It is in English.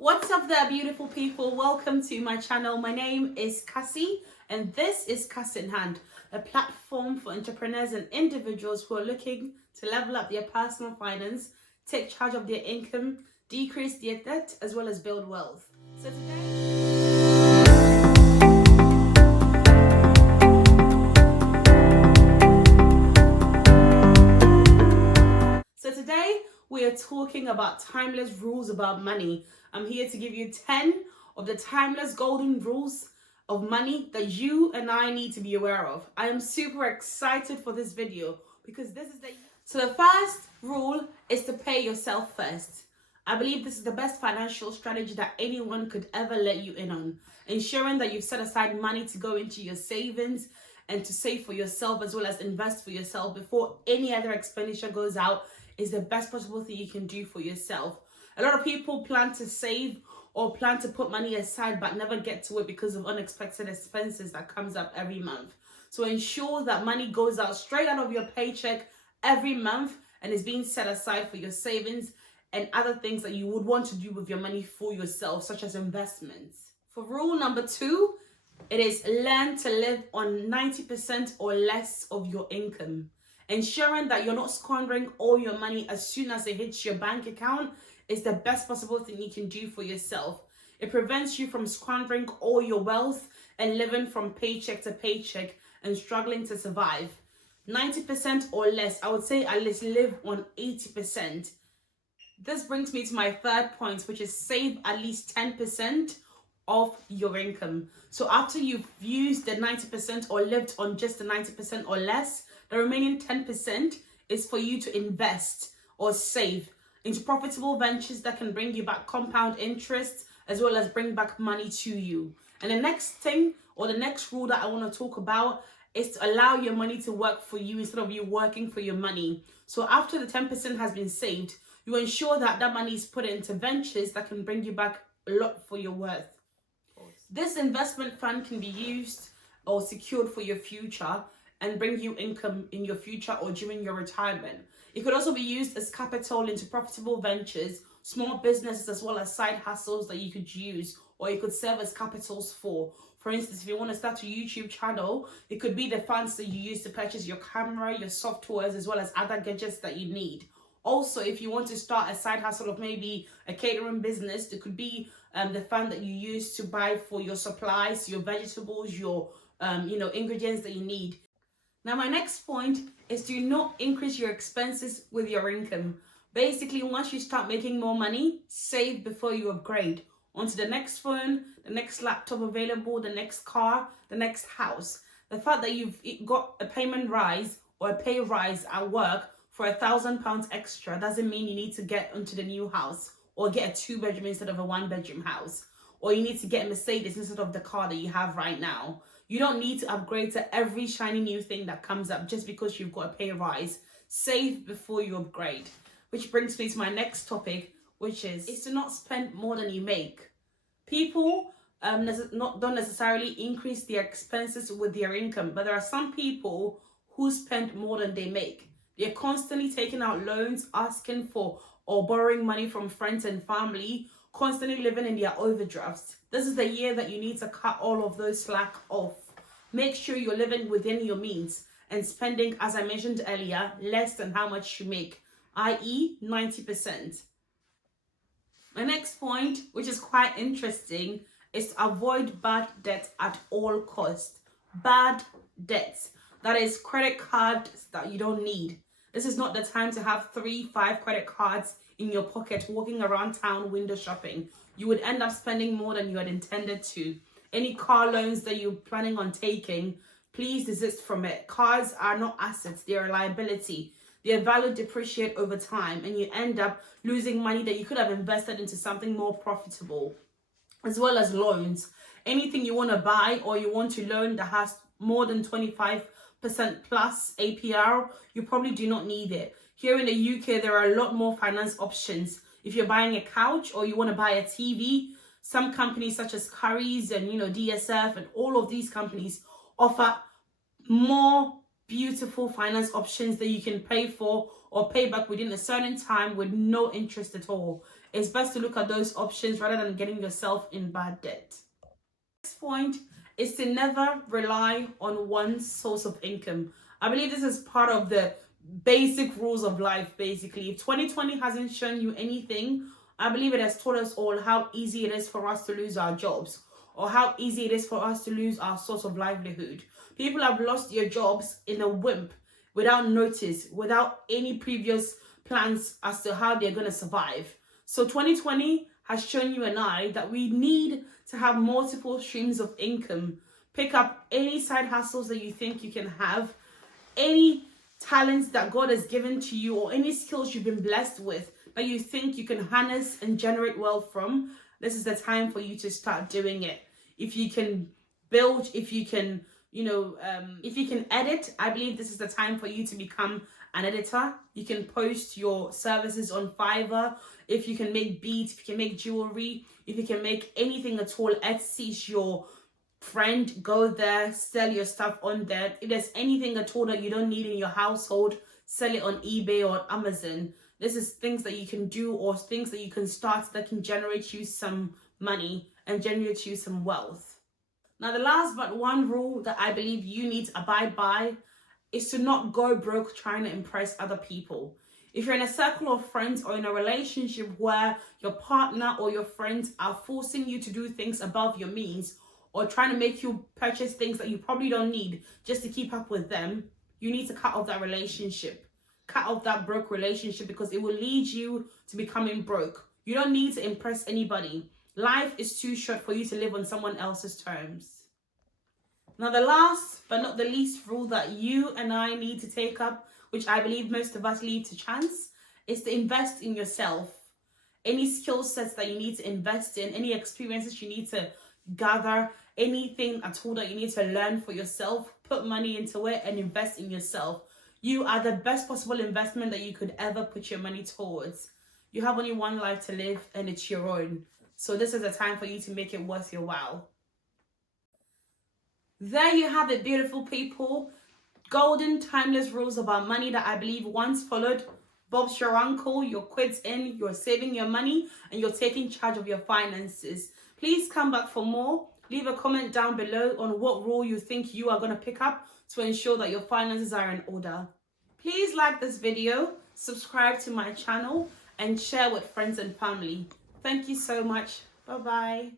What's up there, beautiful people? Welcome to my channel. My name is Cassie and this is Cassie in Hand, a platform for entrepreneurs and individuals who are looking to level up their personal finance, take charge of their income, decrease their debt, as well as build wealth. So today we are talking about timeless rules about money. I'm here to give you 10 of the timeless golden rules of money that you and I need to be aware of. I am super excited for this video because So the first rule is to pay yourself first. I believe this is the best financial strategy that anyone could ever let you in on. Ensuring that you've set aside money to go into your savings and to save for yourself as well as invest for yourself before any other expenditure goes out is the best possible thing you can do for yourself. A lot of people plan to save or plan to put money aside but never get to it because of unexpected expenses that comes up every month. So ensure that money goes out straight out of your paycheck every month and is being set aside for your savings and other things that you would want to do with your money for yourself, such as investments. For rule number 2, it is learn to live on 90% or less of your income. Ensuring that you're not squandering all your money as soon as it hits your bank account is the best possible thing you can do for yourself. It prevents you from squandering all your wealth and living from paycheck to paycheck and struggling to survive. 90% or less, I would say at least live on 80%. This brings me to my third point, which is save at least 10% of your income. So after you've used the 90% or lived on just the 90% or less, the remaining 10% is for you to invest or save into profitable ventures that can bring you back compound interest as well as bring back money to you. And the next thing or the next rule that I want to talk about is to allow your money to work for you instead of you working for your money. So after the 10% has been saved, you ensure that that money is put into ventures that can bring you back a lot for your worth. This investment fund can be used or secured for your future and bring you income in your future or during your retirement. It could also be used as capital into profitable ventures, small businesses, as well as side hustles that you could use or you could serve as capitals for. For instance, if you want to start a YouTube channel, it could be the funds that you use to purchase your camera, your softwares, as well as other gadgets that you need. Also, if you want to start a side hustle of maybe a catering business, it could be the fund that you use to buy for your supplies, your vegetables, your ingredients that you need. Now, my next point is to not increase your expenses with your income. Basically, once you start making more money, save before you upgrade onto the next phone, the next laptop available, the next car, the next house. The fact that you've got a payment rise or a pay rise at work for £1,000 extra doesn't mean you need to get into the new house or get a 2-bedroom instead of a 1-bedroom house, or you need to get a Mercedes instead of the car that you have right now. You don't need to upgrade to every shiny new thing that comes up just because you've got a pay rise. Save before you upgrade. Which brings me to my next topic, which is to not spend more than you make. People don't necessarily increase their expenses with their income, but there are some people who spend more than they make. They're constantly taking out loans, asking for or borrowing money from friends and family, constantly living in their overdrafts. This is the year that you need to cut all of those slack off. Make sure you're living within your means and spending, as I mentioned earlier, less than how much you make, i.e. 90%. My next point, which is quite interesting, is to avoid bad debt at all costs. Bad debts. That is credit cards that you don't need. This is not the time to have 3-5 credit cards in your pocket walking around town window shopping. You would end up spending more than you had intended to. Any car loans that you're planning on taking, please desist from it. Cars are not assets, they are a liability. Their value depreciate over time and you end up losing money that you could have invested into something more profitable. As well as loans. Anything you want to buy or you want to loan that has more than 25% plus APR, you probably do not need it. Here in the UK, there are a lot more finance options. If you're buying a couch or you want to buy a TV, some companies such as Currys and DSF and all of these companies offer more beautiful finance options that you can pay for or pay back within a certain time with no interest at all. it's best to look at those options rather than getting yourself in bad debt. Next point is to never rely on one source of income. I believe this is part of the basic rules of life, basically. If 2020 hasn't shown you anything, I believe it has taught us all how easy it is for us to lose our jobs, or how easy it is for us to lose our source of livelihood. People have lost their jobs in a whimp, without notice, without any previous plans as to how they're going to survive. So 2020 has shown you and I that we need to have multiple streams of income. Pick up any side hustles that you think you can have, any talents that God has given to you, or any skills you've been blessed with that you think you can harness and generate wealth from. This is the time for you to start doing it. If you can build, if you can, if you can edit, I believe this is the time for you to become an editor. You can post your services on Fiverr. If you can make beads, if you can make jewelry, if you can make anything at all, Etsy's your friend. Go there, sell your stuff on there. If there's anything at all that you don't need in your household, sell it on eBay or Amazon. This is things that you can do, or things that you can start that can generate you some money and generate you some wealth. Now, the last but one rule that I believe you need to abide by is to not go broke trying to impress other people. If you're in a circle of friends or in a relationship where your partner or your friends are forcing you to do things above your means, or trying to make you purchase things that you probably don't need just to keep up with them, you need to cut off that relationship. Cut off that broke relationship, because it will lead you to becoming broke. You don't need to impress anybody. Life is too short for you to live on someone else's terms. Now, the last but not the least rule that you and I need to take up, which I believe most of us leave to chance, is to invest in yourself. Any skill sets that you need to invest in, any experiences you need to gather, anything at all that you need to learn for yourself, put money into it and invest in yourself. You are the best possible investment that you could ever put your money towards. You have only one life to live, and it's your own. So this is a time for you to make it worth your while. There you have it, beautiful people. Golden, timeless rules about money that I believe once followed, Bob's your uncle. You're quids in, you're saving your money, and you're taking charge of your finances. Please come back for more. Leave a comment down below on what rule you think you are going to pick up to ensure that your finances are in order. Please like this video, subscribe to my channel, and share with friends and family. Thank you so much. Bye-bye.